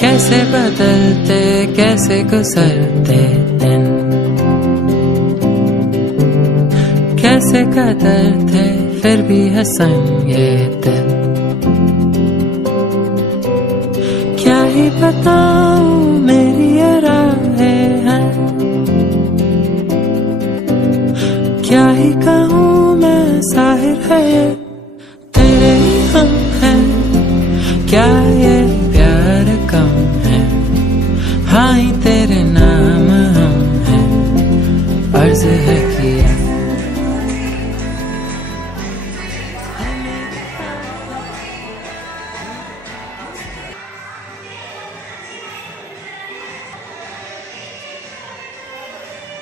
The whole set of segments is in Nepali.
कैसे बदलते कैसे गुजरते दिन, कैसे कदरते फिर भी हंसेंगे दिल। क्या ही बताऊं मेरी ये राहें हैं, क्या ही कहूँ मैं जाहिर है ये तेरे ही हम हैं। क्या ये प्यार कम है, हाँ ही तेरे नाम हम हैं, अर्ज है किया।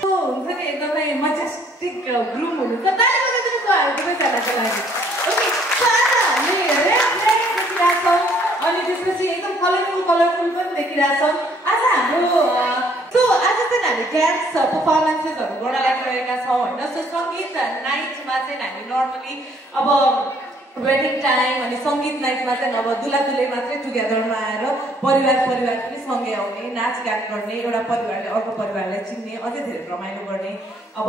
हुन्छ नि एकदमै मजेस्टिक ग्रुम हुनुहुन्छ। ताली बजाइदिनुको सबैजनाको लागि। ओके, सो आज हामी रेड देखिरहेछौँ अनि त्यसपछि एकदम कलरफुल पनि देखिरहेछौँ। आज हाम्रो आज चाहिँ हामी डान्स पर्फर्मेन्सेसहरू गर्न लागिरहेका छौँ होइन। सो सङ्गीत नाइटमा चाहिँ हामी नर्मली अब वेडिङ टाइम अनि सङ्गीत नाइटमा चाहिँ अब दुला दुलै मात्रै टुगेदरमा आएर परिवार पनि सँगै आउने, नाचगान गर्ने, एउटा परिवारले अर्को परिवारलाई चिन्ने, अझै धेरै रमाइलो गर्ने। अब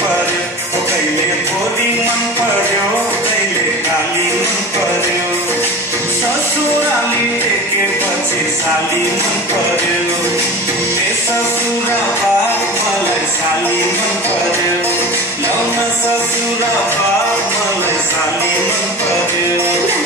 पर्यो कहिले भोलि मन पर्यो कहिले काली मन पर्यो ससुराली टेकेपछि साली मन पर्यो ए ससुरा मलाई साली मन पर्यो ल्याउन ससुरा मलाई साली मन पर्यो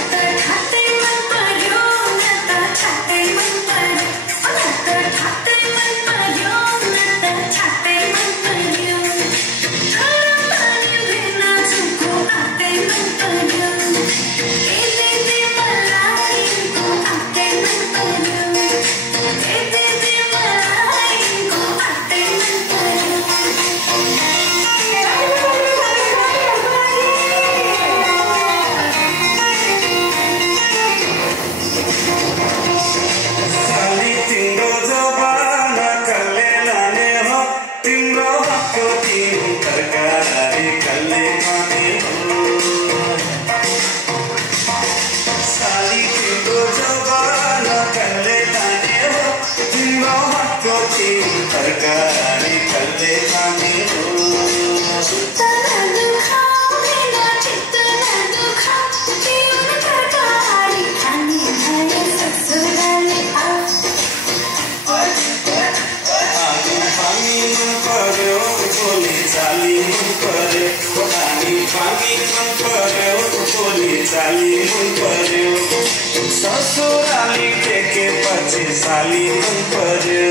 ससुराली टेकेपछि साली मन पर्यो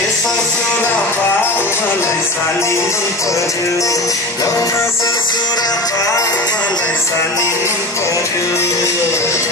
ए ससुरा मलाई साली मन पर्यो ल्याउन ससुरा मलाई साली मन पर्यो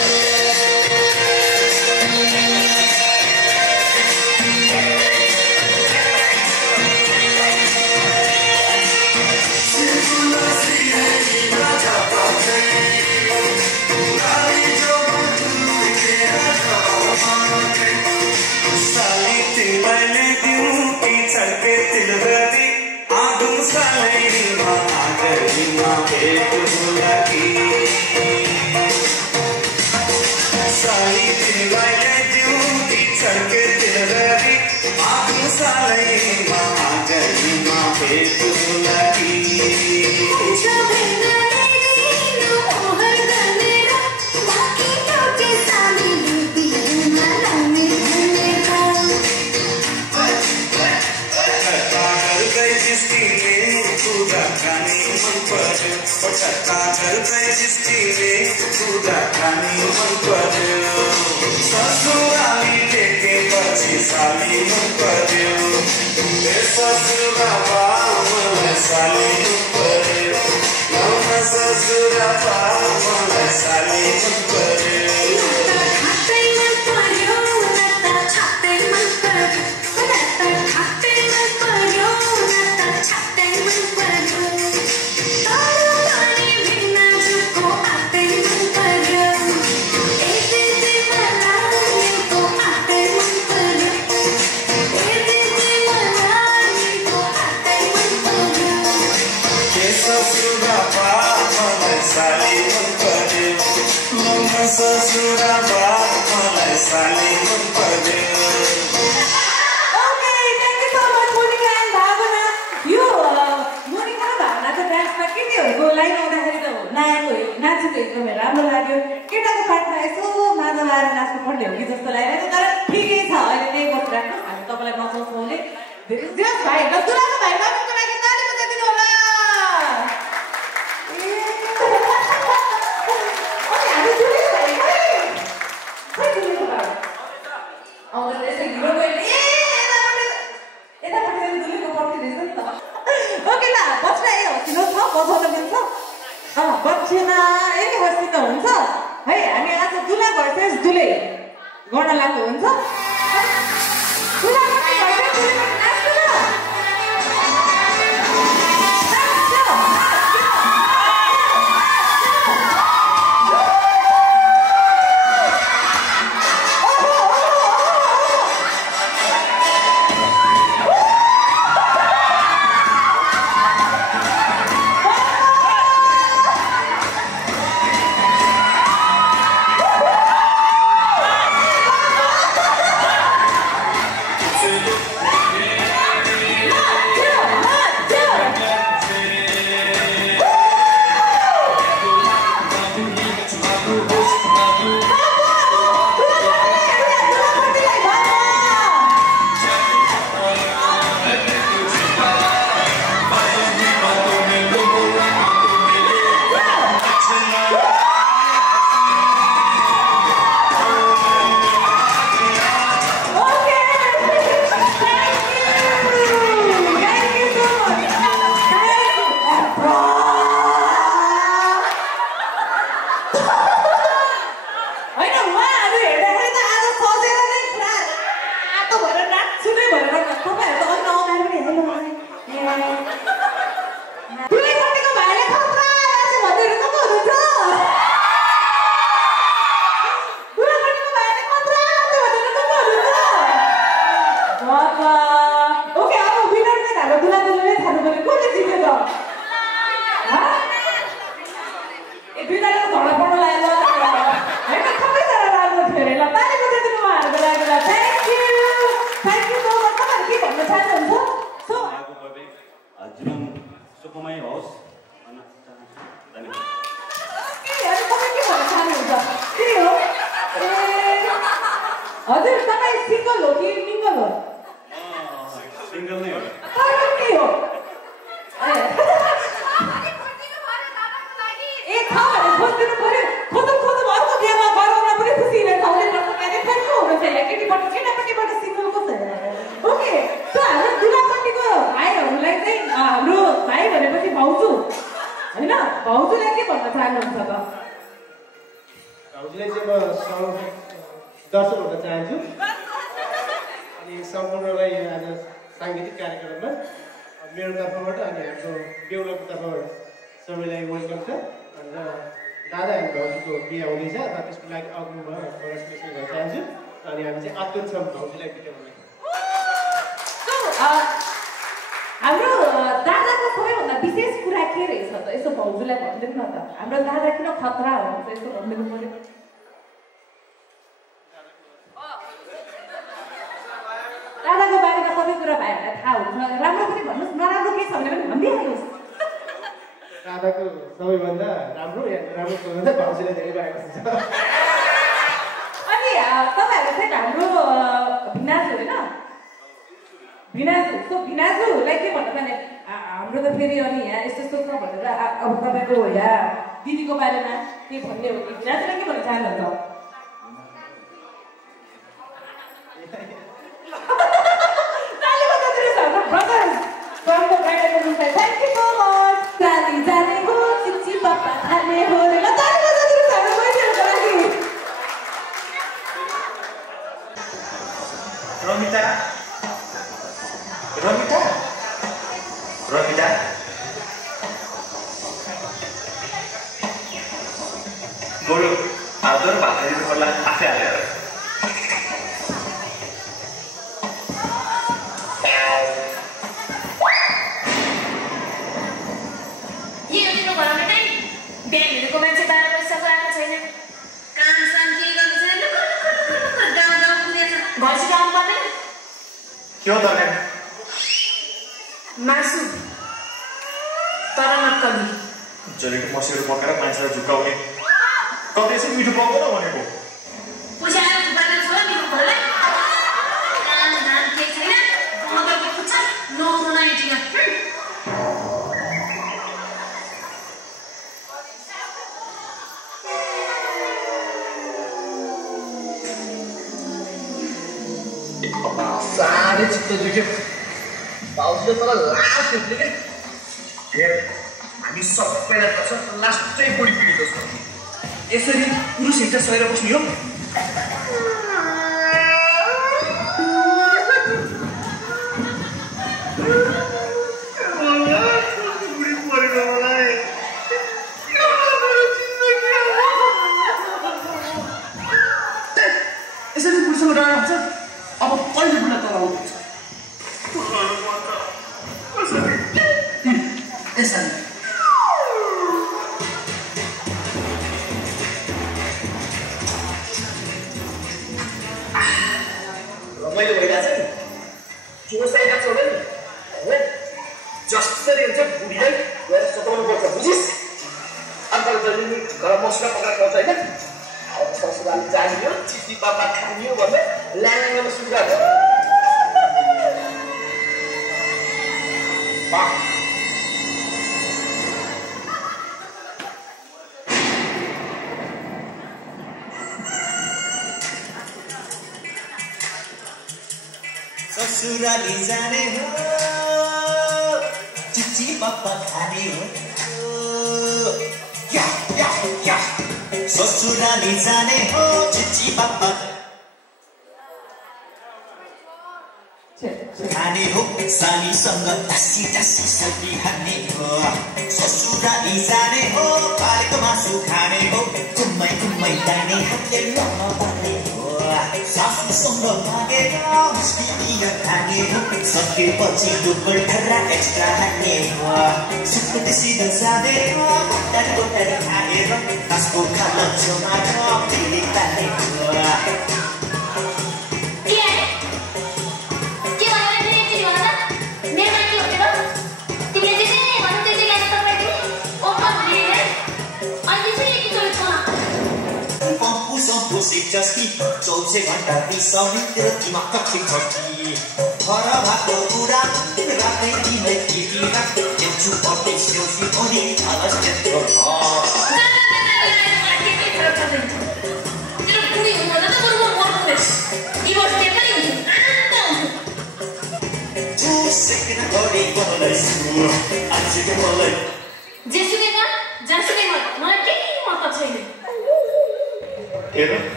ससुराली टेकेपछि साली मन पर्यो ससुरा मलाई साली मन पर्यो ल्याउन ससुरा मलाई साली मन पर्यो ससुरा मलाई साली मन पर्यो Okay, thank you so much, Monica and Bhavana. यो मोनिका र भावनाको डान्समा केटीहरूको लाइन आउँदाखेरि त नाचेको एकदमै राम्रो लाग्यो केटाको पार्टमा यसो मादल आएर नाच्नु पर्ने हो कि जस्तो लागिरहेको तर ठिकै छ अहिले त्यही बसिराख्नु हामी तपाईँलाई नचाउँछौँ धेरै भाइ ल दुलाको भाइ बाबुको लागि ताली बजाइदिनु होला हुन्छ है हामी आज दुला भर्सेस दुले गर्न लाग्नु हुन्छ नै होस् भन्न चाहन्छु। ओके, अनि तपाईँ के भन्न चाहनुहुन्छ? त्यही हो। हजुर, तपाईँ सिङ्गल हो कि मिङ्गल हो? सिङ्गल नै हो। तपाईँ के हो? ए थाहा भने खोजिदिनु पर्यो। खोजौँ अर्को बिहामा गराउन पनि खुसी हुन्छ। उसले गर्छ भने फेरि को हुनुहुन्छ यहाँ? केटापट्टिबाट सिङ्गल को छ? ओके, सो हाम्रो दुरापट्टिको भाइहरूलाई चाहिँ हाम्रो भाइ भनेपछि भाउजू होइन, भाउजूलाई के भन्न चाहनुहुन्छ त? भाउजूलाई चाहिँ म दर्शक भन्न चाहन्छु अनि सम्पूर्णलाई आज साङ्गीतिक कार्यक्रममा मेरो तर्फबाट अनि हाम्रो बेहुलाको तर्फबाट सबैलाई वेलकम छ। अन्त दादा अनि भाउजूको बिहा हुँदैछ र त्यसको लागि अग्रिममा कङ्ग्रेचुलेसन गर्न चाहन्छु अनि हामी चाहिँ आतुर छौँ भाउजूलाई बिताउनलाई। हाम्रो दादाको सबैभन्दा विशेष कुरा के रहेछ त? यसो भाउजूलाई भनिदिनु न त, हाम्रो दादा किन खतरा हुन्छ यसो भनिदिनु पर्यो। दादाको बारेमा सबै कुरा भाइहरूलाई थाहा हुन्छ, राम्रो पनि भन्नुहोस्, नराम्रो के छ भने पनि भनिदिइहाल्नुहोस्। दादाको सबैभन्दा राम्रो सबैभन्दा भाउजूलाई धेरै भएको छ। अनि तपाईँहरू चाहिँ हाम्रो भिनाजु होइन, भिनाजुलाई के भन्नु भने हाम्रो त फेरि अनि यहाँ यस्तो यस्तो छ भनेर अब तपाईँको यहाँ दिदीको बारेमा के भन्ने हो कि भिनाजुलाई के भन्न चाहनुहुन्छ? Thank you so much. जाने हो चिच्ची पापा खाने हो रे ल ताली बजाइदिनुहोस् हाम्रो बहिनीहरूको लागि। रमिता गोरु आदर भातले पर्ला आफै हालेर बिहानको मान्छे 12 वर्षको आएको छैन, काम साम के गर्नु छैन, गाउँ पुगेछ, घरसित आउनु पर्दैन। के हो तरकारी? मासु तर नक्कली जलेको मसिरो पकाएर मान्छेलाई झुकाउने कतै यसो मिठो पाउँदैन भनेको। पैसा आएर झुकाएर छोरा मेरो घरलाई काम धाम के छैन, मगरको खुच्चा नौरो नाइटिङ। साह्रै चित्त दुख्यो भाउजूले तल लास्ट हेर्ने क्या हेर हामी सबैलाई पर्छ लास्टै बुढी पिँढी जस्तो यसरी पुरुष हिँड्छ सहेर बस्ने हो। यसरी पुरुषको डर हुन्छ। अब कहिले बुढा तल आउँदैछ यसरी रमाइलो भइरहेछ नि जोस आइरहेको छ भने जसरी हुन्छ बुढीलाई गएर सताउनु पर्छ बुझिस्। अन्त जहिले घर मसला पकाएर खाउँछ होइन, अब ससुराली जानियो चिची पापा खानियो भन्दै ल्याङ्गामा सुरु गर्छ। ससुराली जाने हो चिची पापा खाने हो या या या ससुराली जाने हो चिची पापा खाने हो सानीसँग टासी टासी सब्जी खाने हो ससुराली जाने हो पारेको मासु खाने हो घुम्मै घुम्मै दाहिने हातले लड्न पर्ने हो सासूसँग मागेर मुस्की बियर खाने हो सकेपछि डुब्बल ठर्रा एक्स्ट्रा हान्ने हो सुकुटी सिधो जाने हो कोटारी कोटारी खाएर तासको खाना छेउमा फेरि तान्ने हो। के जस्ती 24 घण्टा बिसाउने तेरो दिमाग कति खटी भर भएको कुरा दिन रातै तिमीलाई टिपी राख्दै देख्छु पट्टै सेउसी पनि आवाज त्यत्रो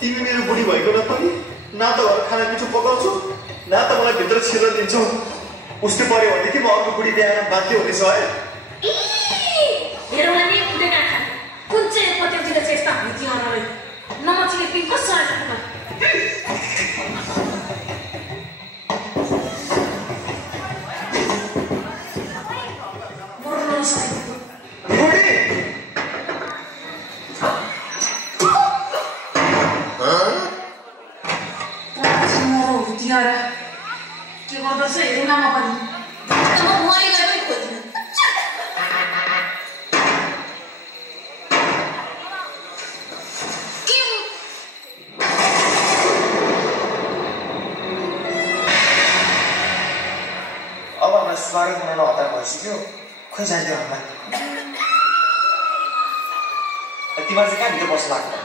तिमी मेरो बुढी भएको न पनि न त घर खाना मिठो पकाउँछु न त मलाई भित्र छिर्न दिन्छौ उस्तै पर्यो भनेदेखि म अर्को बुढी बिहान बाध्य हुनेछ है स्वागत गर्न हतार भइसक्यो खोइ जान्थ्यो होला तिमीहरू चाहिँ कहाँ भित्र बस्नु लाग्छ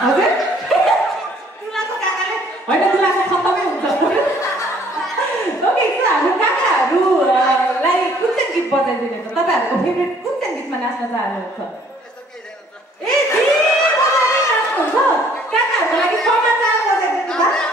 हजुर तुलाको काकाले होइन तुलाको खत्तमै हुन्छ ओके हाम्रो काकाहरूलाई कुन चाहिँ गीत बजाइदिने त तपाईँहरूको फेभरेट कुन चाहिँ गीतमा नाच्न चाहनुहुन्छ ए नाच्नुहुन्छ काकाहरूको लागि समाचार बजाइदिनु त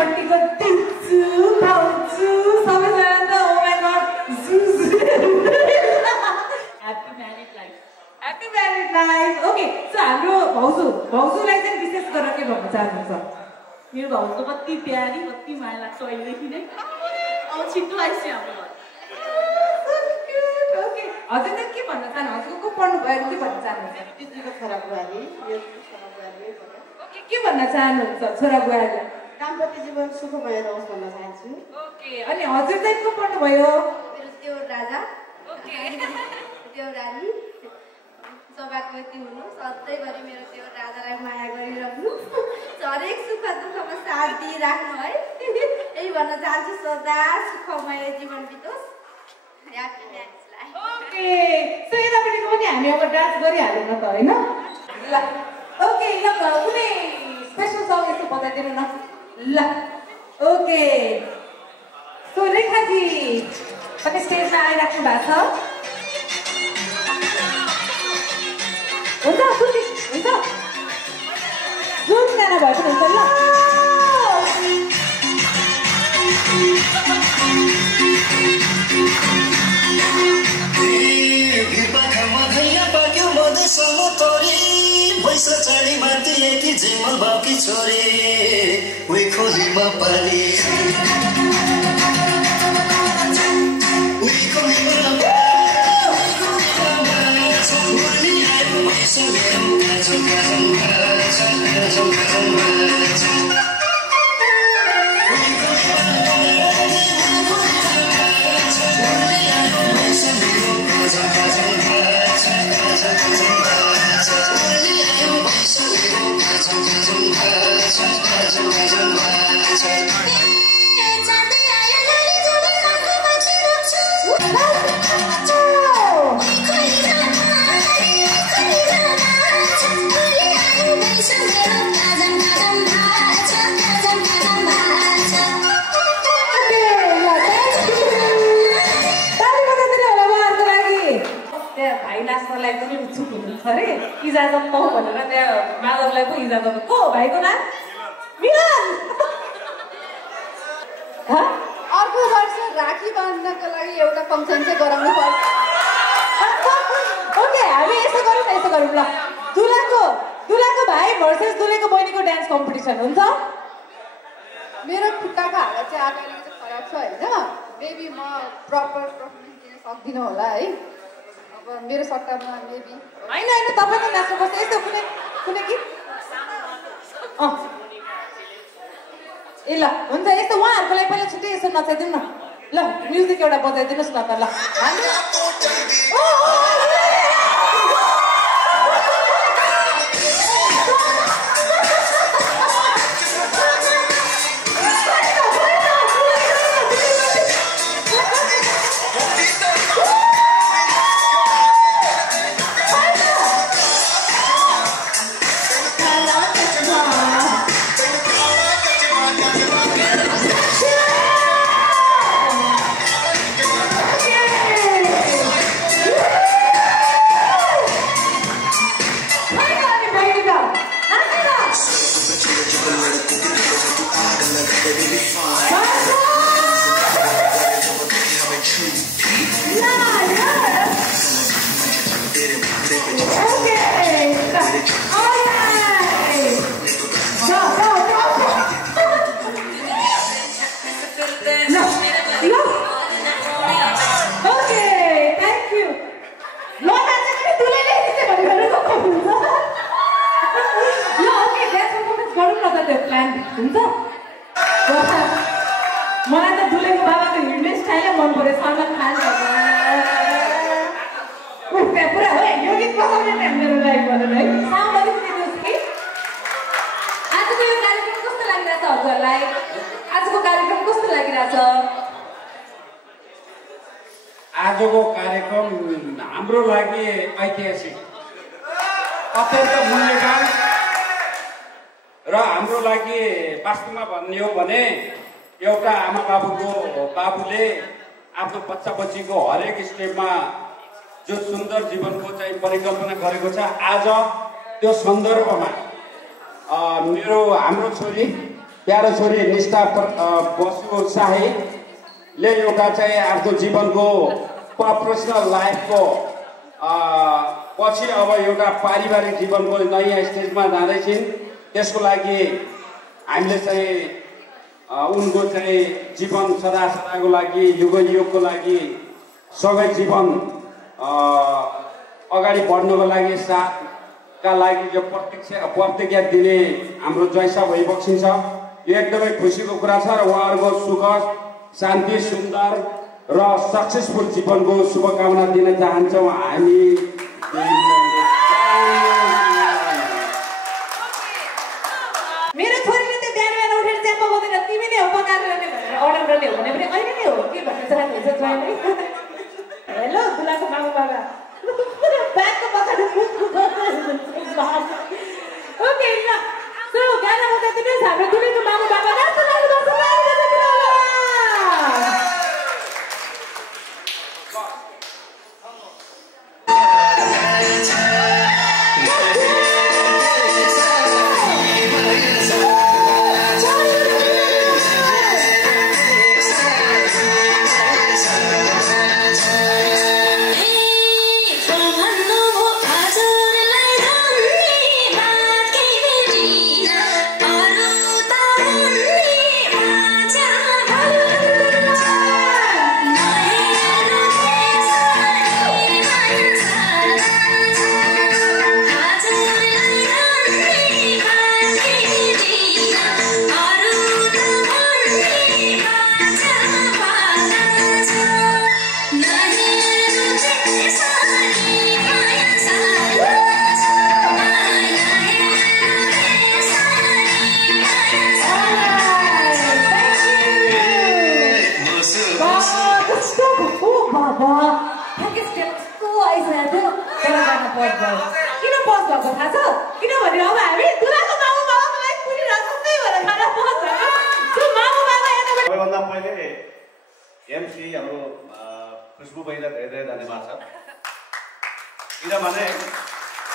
पट्टिको दिन्छु भाउँछु सबैजना त oh my God happy married life okay so हाम्रो भाउजूलाई चाहिँ विशेष गरेर के भन्न चाहनुहुन्छ मेरो भाउजू कति प्यारी कति माया लाग्छ अहिलेदेखि नै अब छिटो आइसक्यो हाम्रो ओके हजुर चाहिँ के भन्न चाहनु हजुरको को पढ्नु भयो के भन्न चाहनुहुन्छ दिदीको छोरा बुहारी ओके के भन्न चाहनुहुन्छ छोरा बुहारीलाई दाम्पत्य जीवन सुखमय रहोस् भन्न चाहन्छु ओके अनि हजुर चाहिँ को पढ्नु भयो मेरो त्यो राजा ओके त्यो रानी सभाको यति हुनु सधैँभरि मेरो त्यो राजालाई माया गरिराख्नु हरेक सुख दुःखमा साथ दिइराख्नु है यही भन्न चाहन्छु सदा सुखमय जीवन बितोस् happy marriage life okay so यतापट्टिको पनि हामी अब डान्स गरिहालौँ न त होइन ल ओके ल कुनै स्पेसल सङ यस्तो बताइदिनु न ल ओके सो रेखाजी पनि स्टेजमा आइराख्नु भएको छ हुन्छ हुन्छ जुन गाना भए पनि हुन्छ ल पैसा चाडी मातिए कि जेमल बाकी छोरे उही खोलीमा पाले इजाजत पाऊ भनेर त्यहाँ माधवलाई पो इजाजत को भाइको नाम मिलन अर्को वर्ष राखी बाँध्नको लागि एउटा फङ्सन चाहिँ गराउनु पर्छ ओके हामी यसो गरौँ ल दुलाको भाइ भर्सेस दुलेको बहिनीको डान्स कम्पिटिसन हुन्छ मेरो खुट्टाको हालत चाहिँ अगाडि चाहिँ खराब छ होइन मेबी म प्रपर पर्फर्मेन्स दिन सक्दिनँ होला है अब मेरो सट्टामा मेबी होइन तपाईँ त नाच्नुपर्छ यस्तो कुनै गीत ए ल हुन्छ यस्तो उहाँहरूको लागि पहिला छिट्टै यसो नचाइदिनु न ल म्युजिक एउटा बजाइदिनुहोस् न त ल मलाई त दुलेको बाबाको हिँड्ने स्टाइलै मन पर्यो सलमान खान पुरा हो यो गीत बजाउने टाइम मेरो लागि भनेर है साउन्ड अलिकति दिनुहोस् कि आजको यो कार्यक्रम कस्तो लागिरहेछ हजुरहरूलाई आजको कार्यक्रम कस्तो लागिरहेछ आजको कार्यक्रम हाम्रो लागि ऐतिहासिक अत्यन्त मूल्यवान र हाम्रो लागि वास्तवमा भन्ने हो भने एउटा आमा बाबुले आफ्नो बच्चा बच्चीको हरेक स्टेपमा जो सुन्दर जीवनको चाहिँ परिकल्पना गरेको छ आज त्यो सन्दर्भमा हाम्रो छोरी प्यारो छोरी निष्ठा बसु शाहीले एउटा चाहिँ आफ्नो जीवनको प्रोफेसनल लाइफको पछि अब एउटा पारिवारिक जीवनको नयाँ स्टेजमा जाँदैछिन्। त्यसको लागि हामीले चाहिँ उनको चाहिँ जीवन सदा सदाको लागि युग युगको लागि सँगै जीवन अगाडि बढ्नको लागि साथका लागि यो प्रतिज्ञा दिने हाम्रो जयसा भइबक्सिन्छ। यो एकदमै खुसीको कुरा छ र उहाँहरूको सुख शान्ति सुन्दर र सक्सेसफुल जीवनको शुभकामना दिन चाहन्छौँ हामी। मेरो छोरीले त बिहान बिहान उठेर च्याम्पा बोकेर तिमी नै हो पकाएर ल्याउने भनेर अर्डर गर्ने हो भने पनि अहिले नै हो के भन्ने चाहनुहुन्छ ज्वाइँले? हेलो दुलाको मामा बाबा ब्यागको पछाडि ओके ल सो गाना बजाइदिनुहोस् हाम्रो दुलैको मामा बाबा नाच्नु लाग्नु किन पस भएको थाहा छ? किनभने अब हामी दुलाको मामा बाबालाई कुरिरहेको त्यही भएर खाना पस भएको। मामा बाबा सबैभन्दा पहिले एमसी हाम्रो खुशबु बहिनीलाई धेरै धेरै धन्यवाद छ। किनभने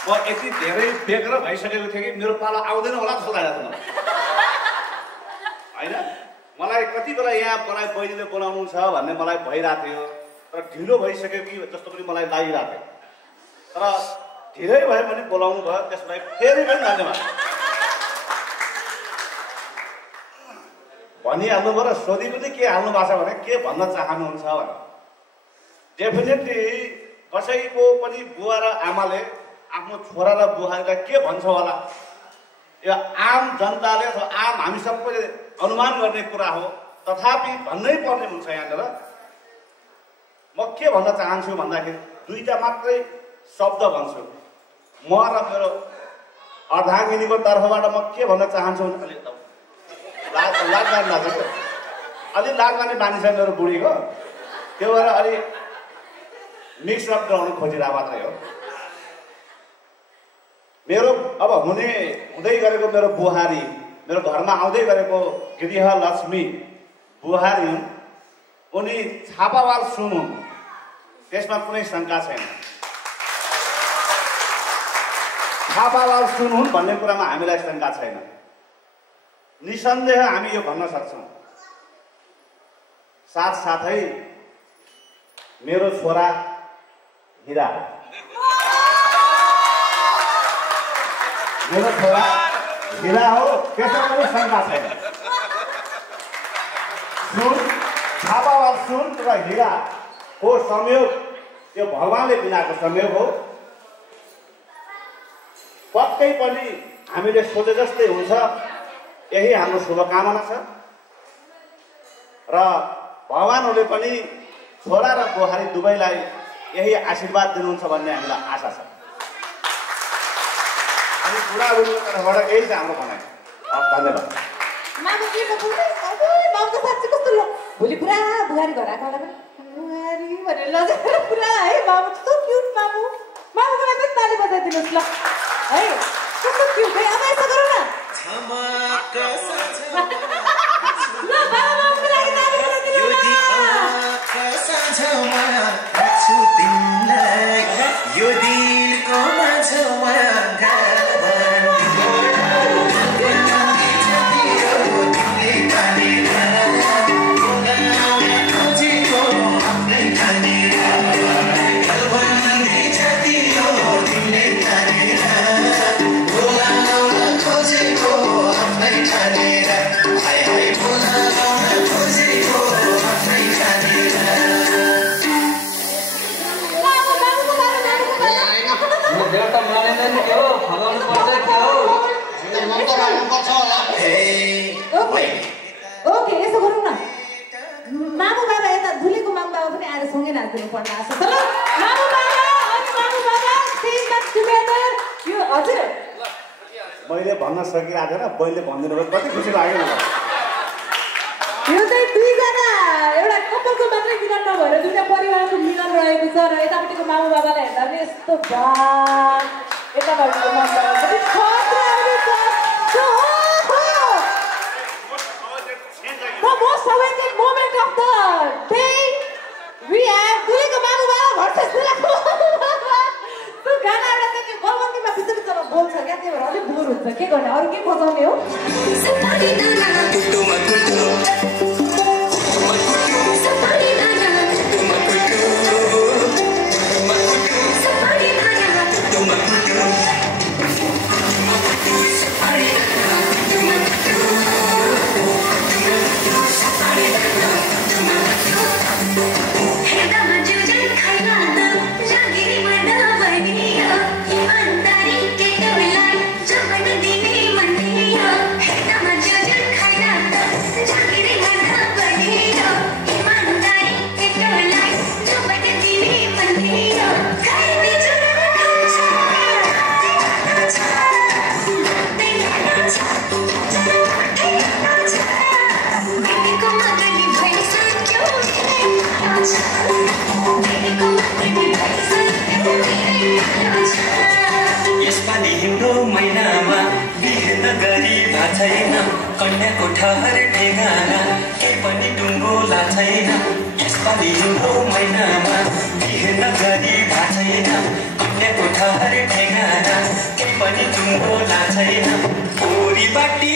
म यति धेरै बेग्र भइसकेको थिएँ कि मेरो पालो आउँदैन होला जस्तो लागेको थियो होइन। मलाई कति बेला यहाँ मलाई बहिनीले बोलाउनु छ भन्ने मलाई भइरहेको थियो, तर ढिलो भइसक्यो कि जस्तो पनि मलाई लागिरहेको थियो। तर ढिलै भयो भने बोलाउनु भयो, त्यसलाई फेरि पनि धन्यवाद भनिहाल्नु भयो र सोधि पनि के हाल्नु भएको छ भने के भन्न चाहनुहुन्छ भने डेफिनेटली कसैको पनि बुवा र आमाले आफ्नो छोरा र बुहारीलाई के भन्छ होला, यो आम जनताले अथवा आम हामी सबैले अनुमान गर्ने कुरा हो, तथापि भन्नै पर्ने हुन्छ। यहाँनिर म के भन्न चाहन्छु भन्दाखेरि दुईटा मात्रै शब्द भन्छु। म र मेरो अर्धाङ्गिनीको तर्फबाट म के भन्न चाहन्छु भने अलि लाग्ने बानी छ मेरो बुढीको, त्यो भएर अलि मिक्सअप गराउनु खोजिरहेको मात्रै हो। मेरो अब हुँदै गरेको मेरो बुहारी, मेरो घरमा आउँदै गरेको गृहलक्ष्मी बुहारी हुन्। उनी छापावाल सुन हुन्, त्यसमा कुनै शङ्का छैन। छापावाल सुन हुन् भन्ने कुरामा हामीलाई शङ्का छैन। निसन्देह हामी यो भन्न सक्छौँ। साथसाथै मेरो छोरा हिरा, मेरो छोरा हिरा हो, त्यसमा पनि शङ्का छैन। सुन, छापावाल सुन र हिराको संयोग त्यो भगवानले दिनाको संयोग हो। पक्कै पनि हामीले सोचे जस्तै हुन्छ, यही हाम्रो शुभकामना छ र भगवानहरूले पनि छोरा र बुहारी दुवैलाई यही आशीर्वाद दिनुहुन्छ भन्ने हामीलाई आशा छ। अनि बुढाबुढीको तर्फबाट यही चाहिँ हाम्रो भनाइ। धन्यवाद। भोलि पुरा बुहारी घर आएको होला बुहारी भनेर लजाएर पुरा है मामु कस्तो क्युट मामु। मामुको लागि ताली बजाइदिनुहोस् ल है, कस्तो क्युट है। अब यस्तो गरौँ न ल बाबा मामुको लागि ताली बजाइदिनुहोस् यो दिलको माझमा हालिदिनु पर्ने आशा छ। ल मामु बाबा अनि मामु बाबा स्टेजमा टुगेदर। यो हजुर मैले भन्न सकिरहेको थिएन, बहिनीले भनिदिनु भयो, कति खुसी लाग्यो मलाई। यो चाहिँ दुईजना एउटा कपालको मात्रै मिलन नभएर दुईटा परिवारको मिलन रहेको छ र यतापट्टिको मामु बाबालाई हेर्दा पनि यस्तो बाल यतापट्टिको मामु बाबा पनि The most awaited moment of the day, we have दुलेको मामु बाबा versus दुलेको मामु बाबा। त्यो गाना एउटा चाहिँ त्यो गलबन्दीमा भित्र बोल्छ क्या, त्यही भएर अलिक बोर हुन्छ। के गर्ने, अरू के बजाउने हो? यसपालि हिउँदो महिनामा बिहेन गरी छैन, कन्याको ठहर ठेगाना केही पनि डुङ्गोला छैन। यसपालि हिउँदो महिनामा बिहेन गरी छैन, कन्याको ठहर ठेगाना केही पनि डुङ्गोला छैन। छोरी बाटी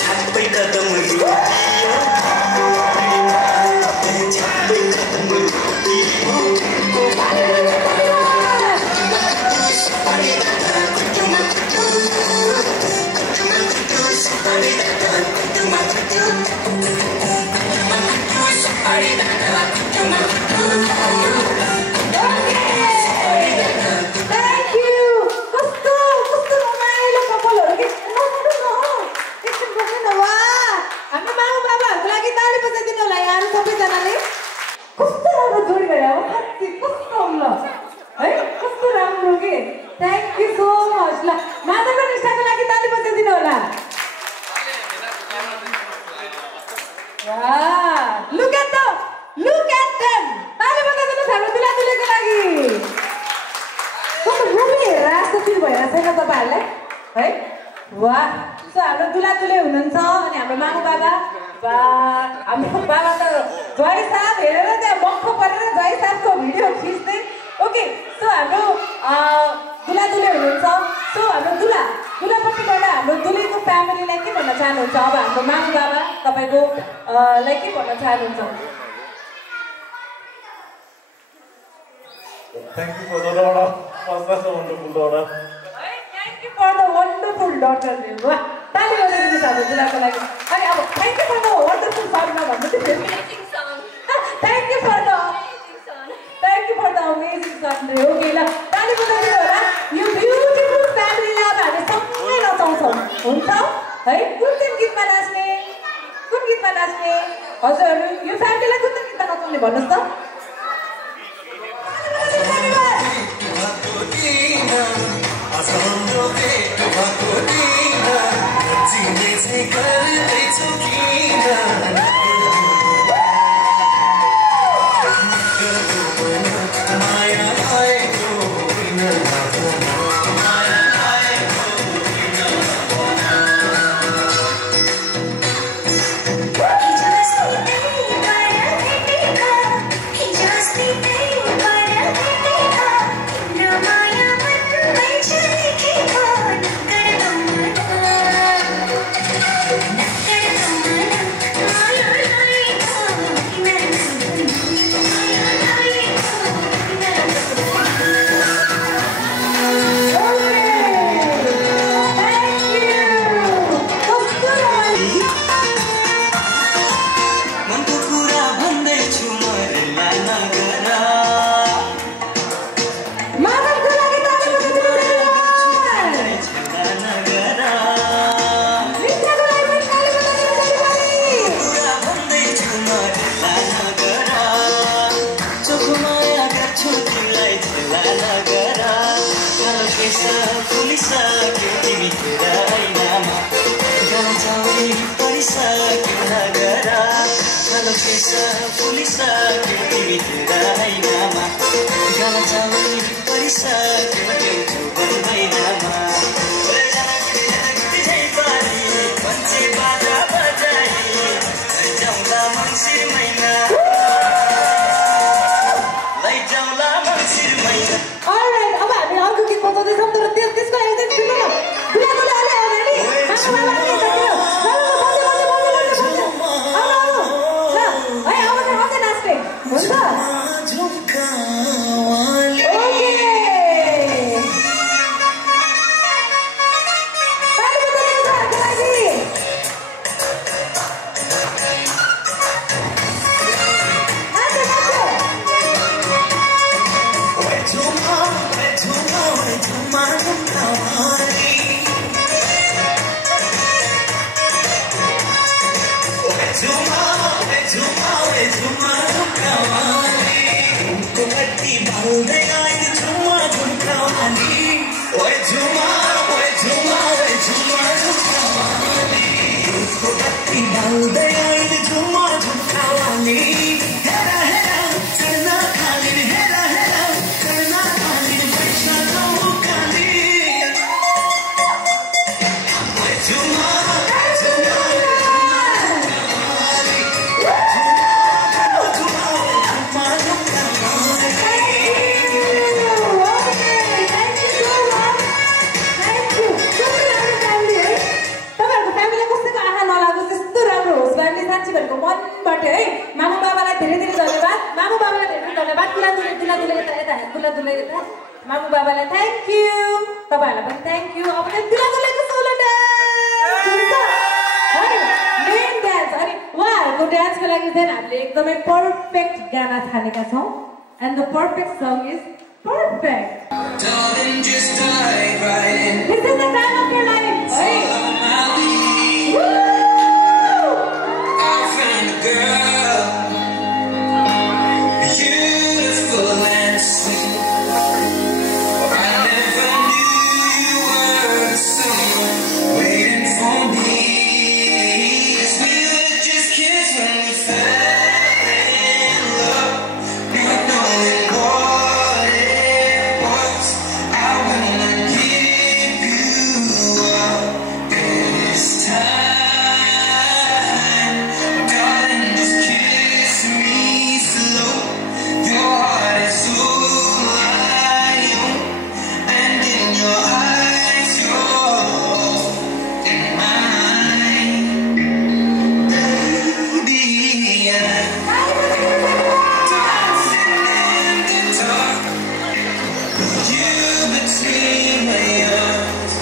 छापै कदम केस फुलिसक्यो तिमी तेरा ऐनामा गलचाउने परिसक्यो नगर कालो केस फुलिसक्यो तिमी तेरा ऐनामा गलचाउने परिसक्यो त्यो जुबन महिनामा मान्छे बाजा बजाई लैजाउँला मङ्सिर महिना लैजाउँला मङ्सिर महिना अलराइट अब हामी अर्को गीत बजाउँदैछौँ तर त्यसको एकदम सुन्नु न गुलागुला अलि आउने नि हुन्छ मामु बाबालाई थ्याङ्क यू तपाईँहरूलाई पनि थ्याङ्क यू अब दुलादुलाको सोलो डान्स मेन डान्स अनि उहाँहरूको डान्सको लागि चाहिँ हामीले एकदमै पर्फेक्ट गाना छानेका छौँ and the perfect song is perfect This is the time of your life. I found a girl, beautiful and sweet. I never knew you were someone waiting for me. We were just kids when we fell in love, not knowing what it was. I wanna give you up this time, darling. Just kiss me slow. Your heart is so lion, and in your eyes, you're in mine, baby. Dancing in the dark, you between my arms,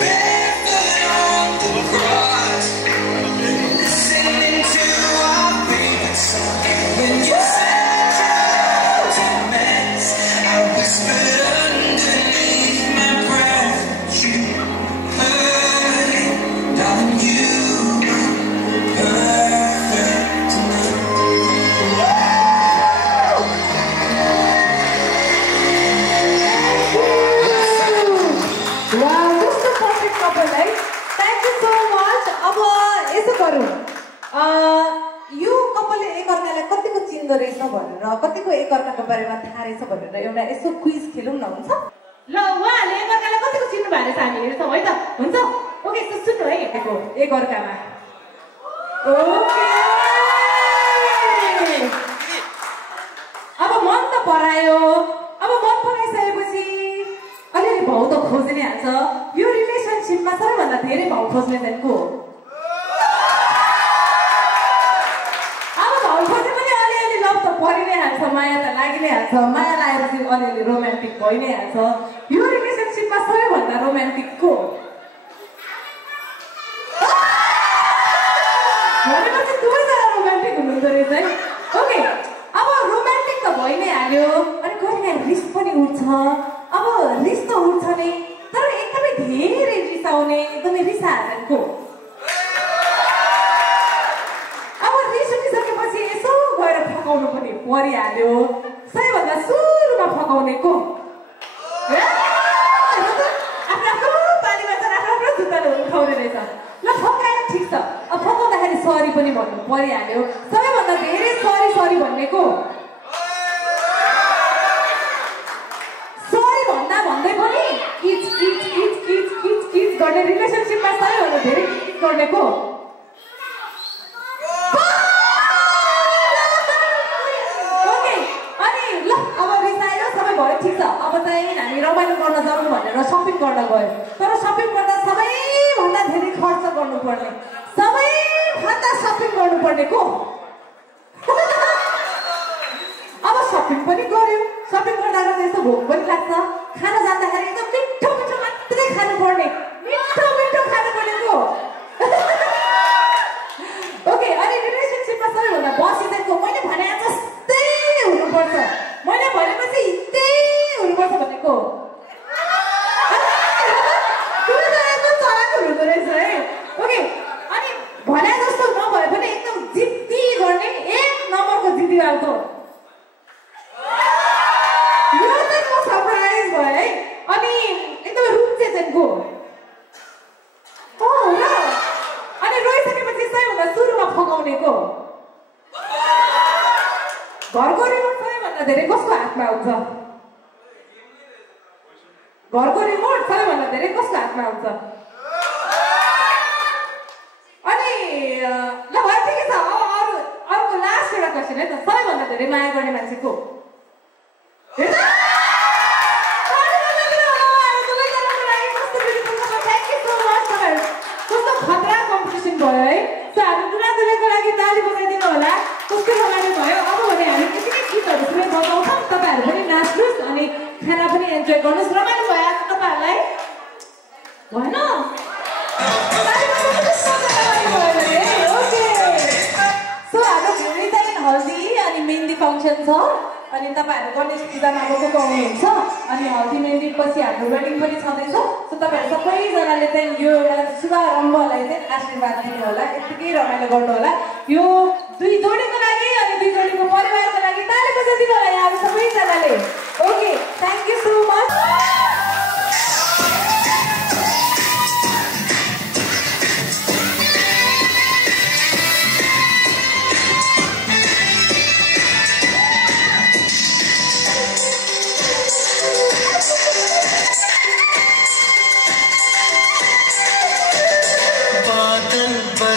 barefoot on the grass, listening to our favorite song. When you said you're a mess, I whispered underneath my breath. You heard it, darling. You perfect tonight. Wow, just a perfect couple, right? Thank you so much. अब यसो गरौँ यो कपालले एकअर्कालाई कतिको चिन्दो रहेछ भनेर कतिको एकअर्काको बारेमा थाहा रहेछ भनेर एउटा यसो क्विज खेलौँ न हुन्छ ल उहाँहरूले एकअर्कालाई कतिको चिन्नु भएको रहेछ हामी हेर्छौँ है त हुन्छ ओके यस्तो सुन्नु है एकअर्कामा ओके अब मन त परायो अब मन पराइसकेपछि अलिअलि भाउ त खोज्ने नै हाल्छ यो रिलेसनसिपमा सबैभन्दा धेरै भाउ खोज्ने चाहिँ को हो अब भाउ खोज्ने पनि अलिअलि लभ त परि नै हाल्छ माया त लागि नै हाल्छ माया लागेपछि अलिअलि रोमान्टिक भइ नै हाल्छ यो रिलेसनसिपमा सबैभन्दा रोमान्टिक को हो भनेपछि दुवैजना रोमान्टिक हुनुहुन्छ रहेछ है ओके अब रोमान्टिक त भइ नै हाल्यो अनि कहिले रिस पनि उठ्छ अब रिस त उठ्छ नै तर एकदमै धेरै रिसाउने एकदमै रिसाहाल्छको अब रिस उठिसकेपछि यसो गएर फकाउनु पनि परिहाल्यो सबैभन्दा सुरुमा फकाउने को परिहाल्यो सबैभन्दा धेरै सरी सरी भन्नेको सरी भन्दा भन्दै पनि किच किच किच किच किच किच गर्ने रिलेसनसिपमा सबैभन्दा धेरै किच गर्नेको ठिक छ अब चाहिँ हामी रमाइलो गर्न जाउँ भनेर सपिङ गर्न गयो तर सपिङ गर्दा सबैभन्दा धेरै खर्च गर्नुपर्ने सबैभन्दा सपिङ गर्नुपर्ने को अब सपिङ पनि गर्यो सपिङ गर्दा गर्दा यस्तो भोक पनि लाग्छ खाना जाँदाखेरि एकदम मिठो मिठो मात्रै खानुपर्ने मिठो मिठो खानुपर्ने को ओके अनि रिलेसनसिपमा सबैभन्दा बसिदिएको मैले भने जस्तै हुनुपर्छ मैले भनेपछि त्यही हुनुपर्छ भनेको चलाएको हुँदो रहेछ है ओके अनि भने जस्तो नभए पनि एकदम जिद्दी गर्ने एक नम्बरको जिद्दी खालको यो चाहिँ म सरप्राइज भयो है अनि एकदमै रुचेको र अनि रोइसकेपछि सबैभन्दा सुरुमा फकाउनेको घरको रिमोट सबैभन्दा धेरै कसको हातमा हुन्छ घरको रिमोट सबैभन्दा धेरै कसको हातमा हुन्छ अनि ल भयो ठिकै छ अब अर्को लास्ट एउटा क्वेसन है त सबैभन्दा धेरै माया गर्ने मान्छेको कस्तो खतरा कम्पिटिसन भयो है सो हामी दुलादुलीको लागि ताली बजाइदिनु होला कस्तो रमाइलो भयो अब भने हामी यतिकै गीतहरू पनि बजाउँछौँ तपाईँहरू पनि नाच्नुहोस् अनि खाना पनि इन्जोय गर्नुहोस् रमाइलो भयो आज तपाईँहरूलाई भएन ओके सो हाम्रो भोलि चाहिँ हल्दी अनि मेहन्दी फङ्सन छ अनि तपाईँहरू गणेश पूजामा गएको पाउनुहुन्छ अनि हल्दी मेहन्दी पछि हाम्रो वेडिङ पनि छँदैछ सो तपाईँहरू सबैजनाले चाहिँ यो एउटा शुभारम्भलाई चाहिँ आशीर्वाद दिनु होला यत्तिकै रमाइलो गर्नु होला यो दुई जोडीको लागि अनि दुई जोडीको परिवारको लागि ताली बजाइदिनु होला यहाँ सबैजनाले okay thank you so much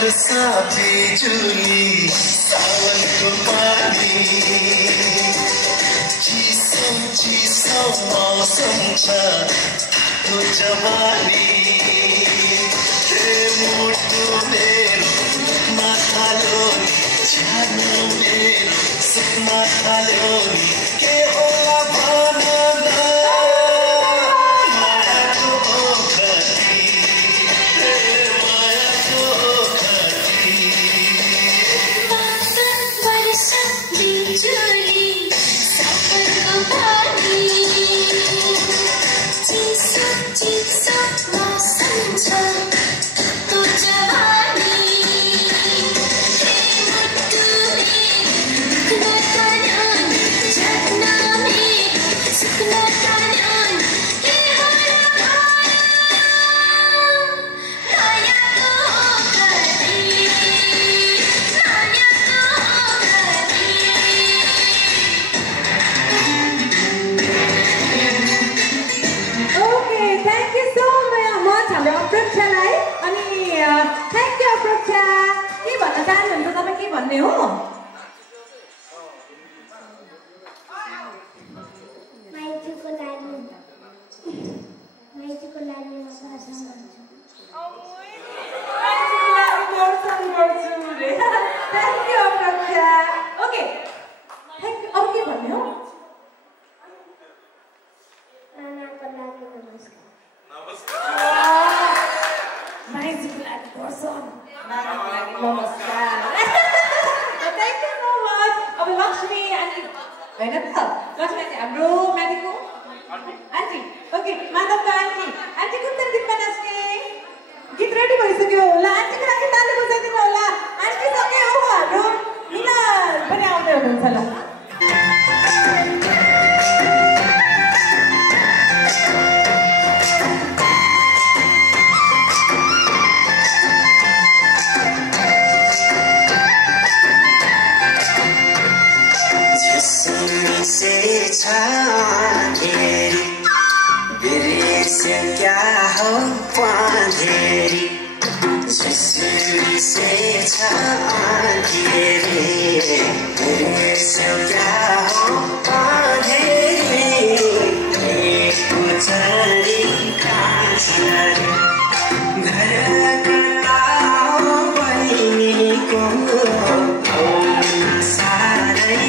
वर्षा बिजुली सावनको पानी चिसो मौसम छ तातो जवानी मुटु मेरो माथालो छानो मेरो सुक्न थाल्यो नि के होला भन भन्ने हो माइतीको लागि म भाषण गर्छु थ्याङ्क यू अप्रक्षा ओके थ्याङ्क यू अब के भन्ने हो नानाको लागि नमस्कार माइतीको लागि गर्छौँ नानाको लागि नमस्कार थ्याङ्क यू सो मच अब लक्ष्मी आन्टी होइन त लक्ष्मी आन्टी हाम्रो माथिको आन्टी ओके माधवको आन्टी आन्टी कुन चाहिँ गीतमा नाच्ने गीत रेडी भइसक्यो होला आन्टीको लागि ताली बजाइदिनु होला आन्टी सँगै हो हाम्रो मिना पनि आउँदै हुनुहुन्छ ल से क्या हो अंधेरी जैसे से अंधेरी मेरे से क्या हो अंधेरी पुजारी कांसारी घर करता हो बनी को सारे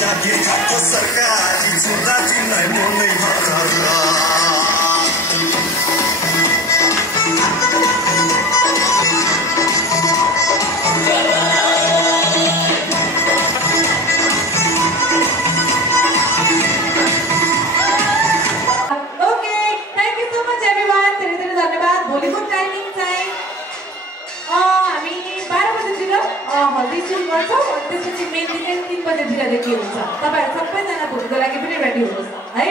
जागिर खाएको सरकारी छुँदा तिमीलाई मोनै भर त्यसपछि मेन्दी चाहिँ 3 बजेतिरदेखि हुन्छ तपाईहरु सबैजना भोलिको लागि पनि रेडी हुनुहोस् है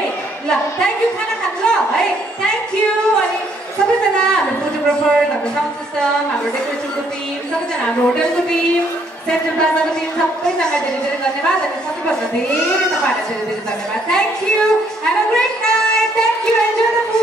ल थ्यांक यू खाना खानु ल है थ्यांक यू अनि सबैजना हाम्रो फोटोग्राफर हाम्रो साउन्ड सिस्टम हाम्रो डेकोरेसनको टिम सबैजना हाम्रो होटलको टिम सेन्ट्रल प्लाजाको टिम सबैजना धेरै धेरै धन्यवाद अनि सबैभन्दा धेरै तपाईहरुलाई धेरै धेरै धन्यवाद thank you have a great night thank you enjoy the